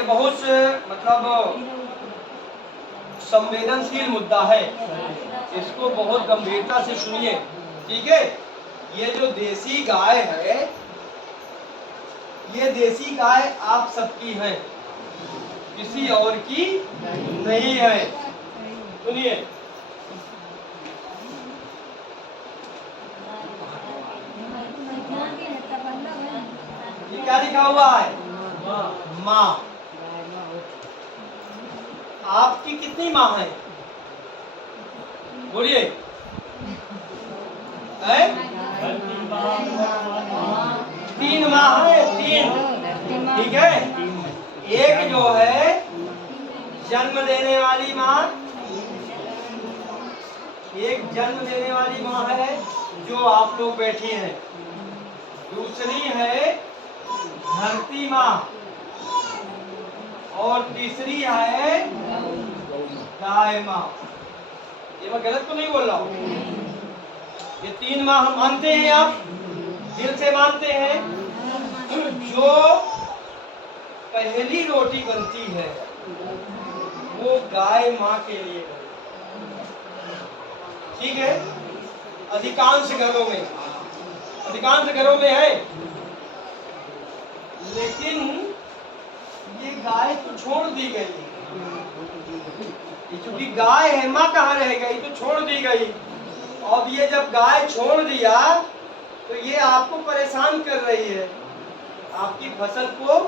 ये बहुत मतलब संवेदनशील मुद्दा है, इसको बहुत गंभीरता से सुनिए, ठीक है। ये जो देसी गाय है, ये देसी गाय आप सबकी है, किसी और की नहीं है। सुनिए, ये क्या लिखा हुआ है? माँ। आपकी कितनी माँ है? बोलिए। तीन माँ है, तीन, ठीक है। एक जो है जन्म देने वाली माँ, एक जन्म देने वाली माँ है जो आप लोग बैठी हैं। दूसरी है धरती माँ, और तीसरी है गाय माँ। ये मैं गलत तो नहीं बोल रहा हूँ? ये तीन माँ हम मानते हैं, आप दिल से मानते हैं। जो पहली रोटी बनती है वो गाय माँ के लिए, ठीक है। अधिकांश घरों में है, लेकिन ये गाय तो छोड़ दी गई। क्योंकि गाय है, माँ कहाँ रह गई, तो छोड़ दी गई। अब ये जब गाय छोड़ दिया तो ये आपको परेशान कर रही है, आपकी फसल को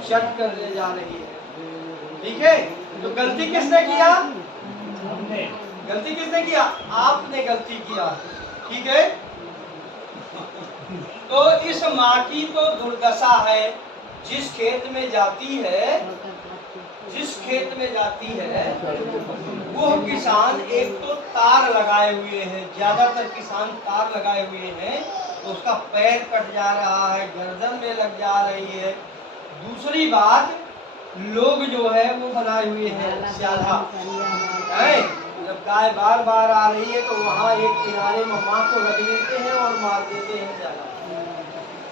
चट कर ले जा रही है, ठीक है। तो गलती किसने किया? गलती किसने किया? आपने गलती किया, ठीक है। तो इस माँ की तो दुर्दशा है, जिस खेत में जाती है वो किसान एक तो तार लगाए हुए हैं, ज्यादातर किसान तार लगाए हुए हैं, तो उसका पैर कट जा रहा है, गर्दन में लग जा रही है। दूसरी बात, लोग जो है वो बनाए हुए हैं स्याधा है। जब गाय बार बार आ रही है तो वहाँ एक किनारे में माँ को रख देते हैं और मार देते हैं स्याधा,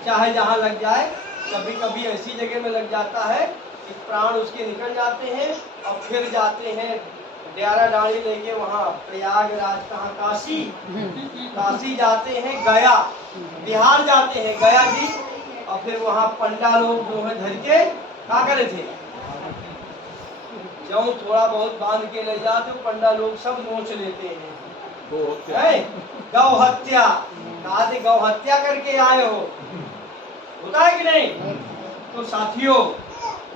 चाहे जहाँ लग जाए। कभी कभी ऐसी जगह में लग जाता है कि प्राण उसके निकल जाते हैं, और फिर जाते हैं डेरा डाली लेके वहाँ प्रयागराज, कहाँ, काशी जाते हैं, गया, बिहार जाते हैं, गया जी। और फिर वहाँ पंडा लोग जो है धर के क्या करे थे, जब थोड़ा बहुत बांध के ले जाते तो पंडा लोग सब नोच लेते हैं। गौ हत्या, कहा थे गौ हत्या करके आए हो, होता है कि नहीं? तो साथियों,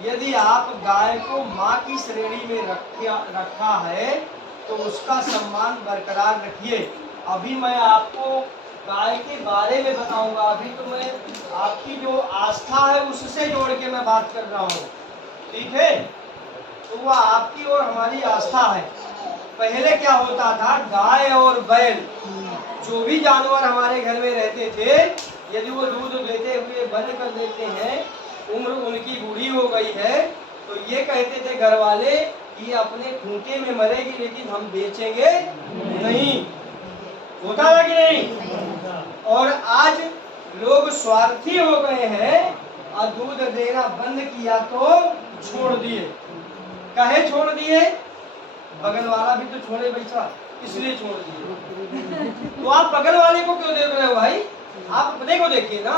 यदि आप गाय को माँ की श्रेणी में रखा है तो उसका सम्मान बरकरार रखिए। अभी मैं आपको गाय के बारे में बताऊंगा, अभी तो मैं आपकी जो आस्था है उससे जोड़ के मैं बात कर रहा हूँ, ठीक है। तो वह आपकी और हमारी आस्था है। पहले क्या होता था, गाय और बैल जो भी जानवर हमारे घर में रहते थे, यदि वो दूध देते हुए बंद कर देते हैं, उम्र उनकी बूढ़ी हो गई है, तो ये कहते थे घर वाले कि अपने खूंटे में मरेगी लेकिन हम बेचेंगे नहीं। होता है कि नहीं? और आज लोग स्वार्थी हो गए हैं और दूध देना बंद किया तो छोड़ दिए। कहे छोड़ दिए? बगल वाला भी तो छोड़े बैठा, इसलिए छोड़ दिए। तो आप बगल वाले को क्यों देख रहे हो भाई? आप अपने को देखिए ना।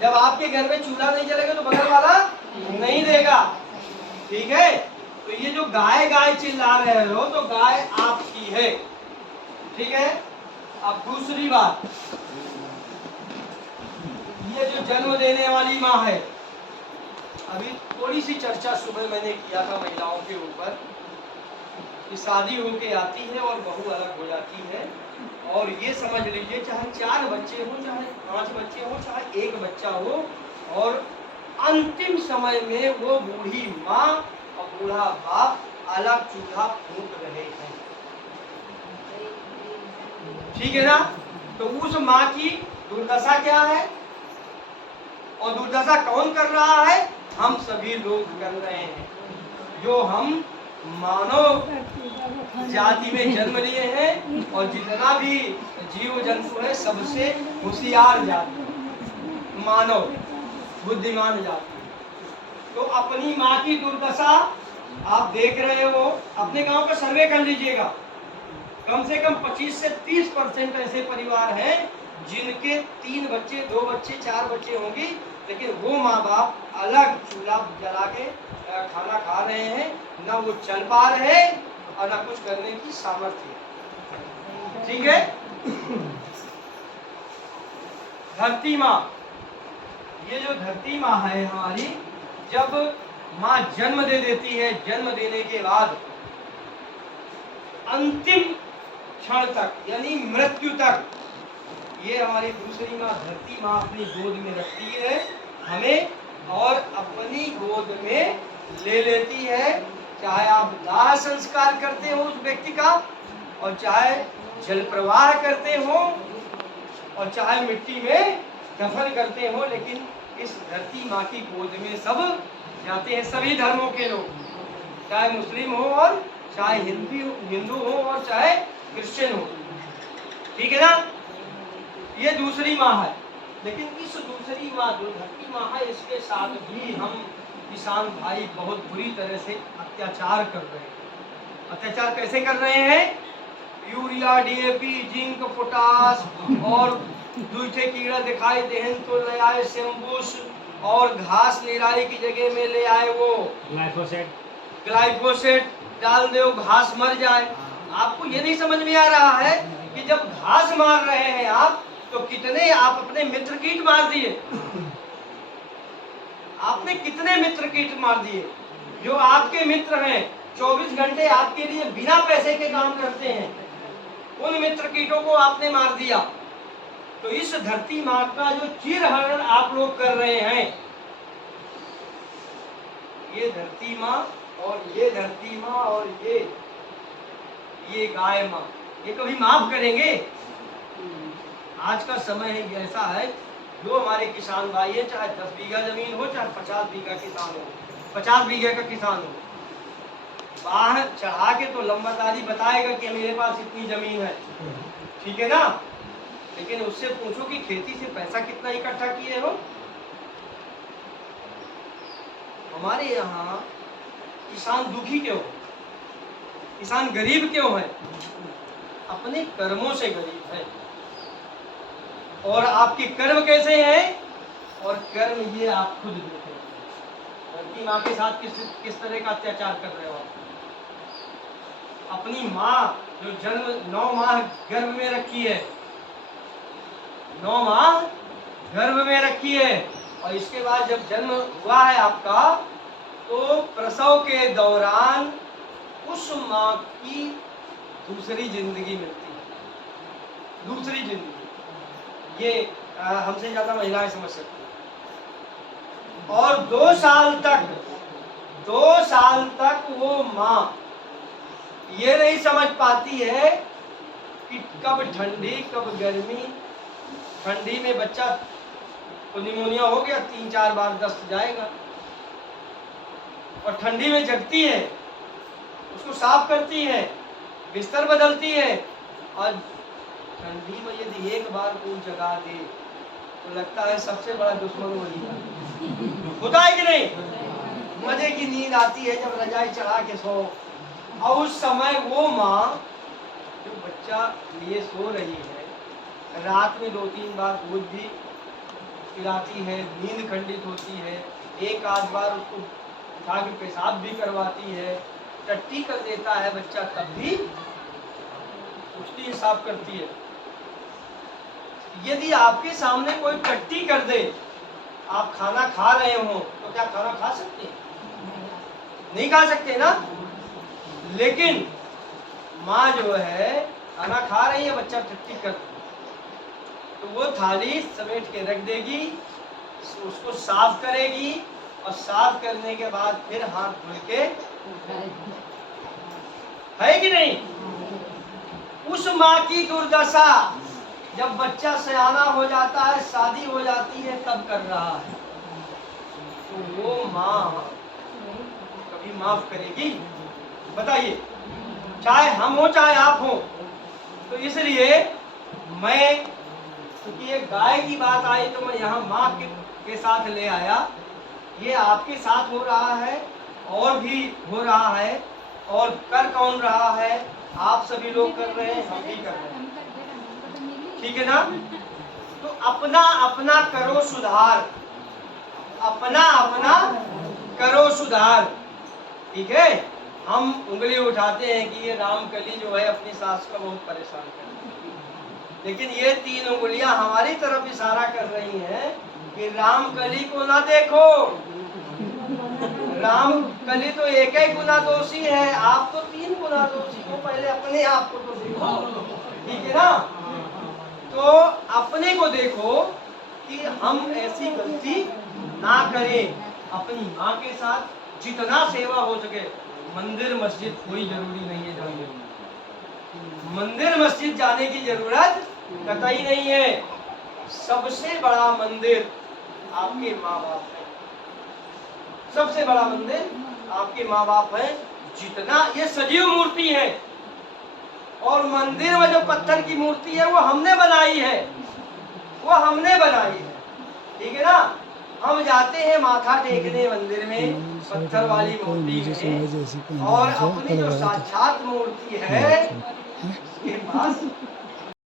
जब आपके घर में चूल्हा नहीं जलेगा तो बगल वाला नहीं देगा, ठीक है। तो ये जो गाय गाय चिल्ला रहे हो, तो गाय आपकी है, ठीक है। अब दूसरी बात, ये जो जन्म देने वाली माँ है, अभी थोड़ी सी चर्चा सुबह मैंने किया था महिलाओं के ऊपर कि शादी होके आती है और बहू अलग हो जाती है, और ये समझ लीजिए चाहे 4 बच्चे हो, चाहे 5 बच्चे हो, चाहे 1 बच्चा हो, और अंतिम समय में वो बूढ़ी माँ और बूढ़ा बाप अलग चूल्हा फूंक रहे हैं, ठीक है ना। तो उस माँ की दुर्दशा क्या है, और दुर्दशा कौन कर रहा है? हम सभी लोग कर रहे हैं, जो हम मानव जाति में जन्म लिए हैं, और जितना भी जीव जंतु है सबसे होशियार जाति, मानव बुद्धिमान जाति। तो अपनी माँ की दुर्दशा आप देख रहे हो। अपने गांव का सर्वे कर लीजिएगा, कम से कम 25 से 30% ऐसे परिवार हैं जिनके 3 बच्चे, 2 बच्चे, 4 बच्चे होंगी, लेकिन वो माँ बाप अलग चूल्हा जला के खाना खा रहे हैं, ना वो चल पा रहे और ना कुछ करने की सामर्थ्य। ठीक है। धरती माँ, ये जो धरती माँ है हमारी, जब माँ जन्म दे देती है, जन्म देने के बाद अंतिम क्षण तक यानी मृत्यु तक ये हमारी दूसरी माँ धरती माँ अपनी गोद में रखती है हमें और अपनी गोद में ले लेती है। चाहे आप दाह संस्कार करते हो उस व्यक्ति का, और चाहे जल प्रवाह करते हो, और चाहे मिट्टी में दफन करते हो, लेकिन इस धरती माँ की गोद में सब जाते हैं, सभी धर्मों के लोग, चाहे मुस्लिम हो और चाहे हिंदू हो और चाहे क्रिश्चियन हो। ठीक है ना। ये दूसरी माँ है। लेकिन इस दूसरी माँ जो धरती माँ है, इसके साथ भी हम किसान भाई बहुत बुरी तरह से अत्याचार कर रहे हैं। अत्याचार कैसे कर रहे हैं? यूरिया, डीएपी, जिंक, पोटास और दूसरे कीड़ा दिखाई देहन तो ले आए सेम्बुस, और घास निराई की जगह में ले आए वो ग्लाइफोसेट डाल दो, घास मर जाए। आपको ये नहीं समझ में आ रहा है कि जब घास मार रहे हैं आप, तो कितने आप अपने मित्र कीट मार दिए। आपने कितने मित्र कीट मार दिए जो आपके मित्र हैं, 24 घंटे आपके लिए बिना पैसे के काम करते हैं, उन मित्र कीटों को आपने मार दिया। तो इस धरती माँ का जो चिरहरण आप लोग कर रहे हैं, ये धरती माँ और ये धरती माँ और ये गाय माँ, ये कभी माफ करेंगे? आज का समय है ऐसा है, जो हमारे किसान भाई है, चाहे 10 बीघा जमीन हो, चाहे 50 बीघा किसान हो, 50 बीघे का किसान हो, बाहर चढ़ा के तो लंबादारी बताएगा कि मेरे पास इतनी जमीन है, ठीक है ना। लेकिन उससे पूछो कि खेती से पैसा कितना इकट्ठा किए हो। हमारे यहाँ किसान दुखी क्यों, किसान गरीब क्यों है? अपने कर्मों से गरीब है। और आपके कर्म कैसे हैं? और कर्म ये आप खुद देते हैं। धरती माँ के साथ किस तरह का अत्याचार कर रहे हो आप? अपनी माँ जो जन्म 9 माह गर्भ में रखी है, 9 माह गर्भ में रखी है, और इसके बाद जब जन्म हुआ है आपका, तो प्रसव के दौरान उस माँ की दूसरी जिंदगी मिलती है, दूसरी जिंदगी। ये हमसे ज्यादा महिलाएं समझ सकती हैं। और 2 साल तक वो माँ ये नहीं समझ पाती है कि कब ठंडी कब गर्मी। ठंडी में बच्चा को निमोनिया हो गया, 3-4 बार दस्त जाएगा, और ठंडी में जगती है, उसको साफ करती है, बिस्तर बदलती है, और ठंडी में यदि एक बार कोई जगा दे तो लगता है सबसे बड़ा दुश्मन वही है। होता है कि नहीं? मजे की नींद आती है जब रजाई चढ़ा के सो, और उस समय वो माँ जो बच्चा लिए सो रही है, रात में 2-3 बार दूध भी पिलाती है, नींद खंडित होती है, एक आध बार उसको उठा के पेशाब भी करवाती है, टट्टी कर देता है बच्चा, तब भी उसकी साफ करती है। यदि आपके सामने कोई टट्टी कर दे, आप खाना खा रहे हो, तो क्या खाना खा सकते हैं? नहीं खा सकते ना। लेकिन माँ जो है खाना खा रही है, बच्चा टट्टी कर, तो वो थाली समेट के रख देगी, उसको साफ करेगी, और साफ करने के बाद फिर हाथ धुल के, है कि नहीं? उस माँ की दुर्दशा जब बच्चा सयाना हो जाता है, शादी हो जाती है, तब कर रहा है, तो वो माँ कभी माफ करेगी? बताइए, चाहे हम हो चाहे आप हो। तो इसलिए मैं, क्योंकि ये गाय की बात आई तो मैं यहाँ माँ के साथ ले आया ये आपके साथ हो रहा है और भी हो रहा है, और कर कौन रहा है? आप सभी लोग कर रहे हैं, हम भी कर रहे हैं, ठीक है ना? तो अपना अपना करो सुधार, अपना अपना करो सुधार, ठीक है? हम उंगली उठाते हैं कि ये रामकली जो है अपनी सास को बहुत परेशान कर रही है, लेकिन ये 3 उंगलियां हमारी तरफ इशारा कर रही हैं कि रामकली को ना देखो, रामकली तो एक ही गुना दोषी है, आप तो 3 गुना दोषी हो, पहले अपने आप को तो देखो, ठीक है ना? तो अपने को देखो कि हम ऐसी गलती ना करें, अपनी माँ के साथ जितना सेवा हो सके। मंदिर मस्जिद कोई जरूरी नहीं है जाने की, मंदिर मस्जिद जाने की जरूरत कतई नहीं है। सबसे बड़ा मंदिर आपके माँ बाप है, सबसे बड़ा मंदिर आपके माँ बाप है। जितना ये सजीव मूर्ति है, और मंदिर में जो पत्थर की मूर्ति है वो हमने बनाई है, वो हमने बनाई है, ठीक है ना? हम जाते हैं माथा टेकने मंदिर में पत्थर वाली मूर्ति में, और अपनी जो साक्षात मूर्ति है उसके पास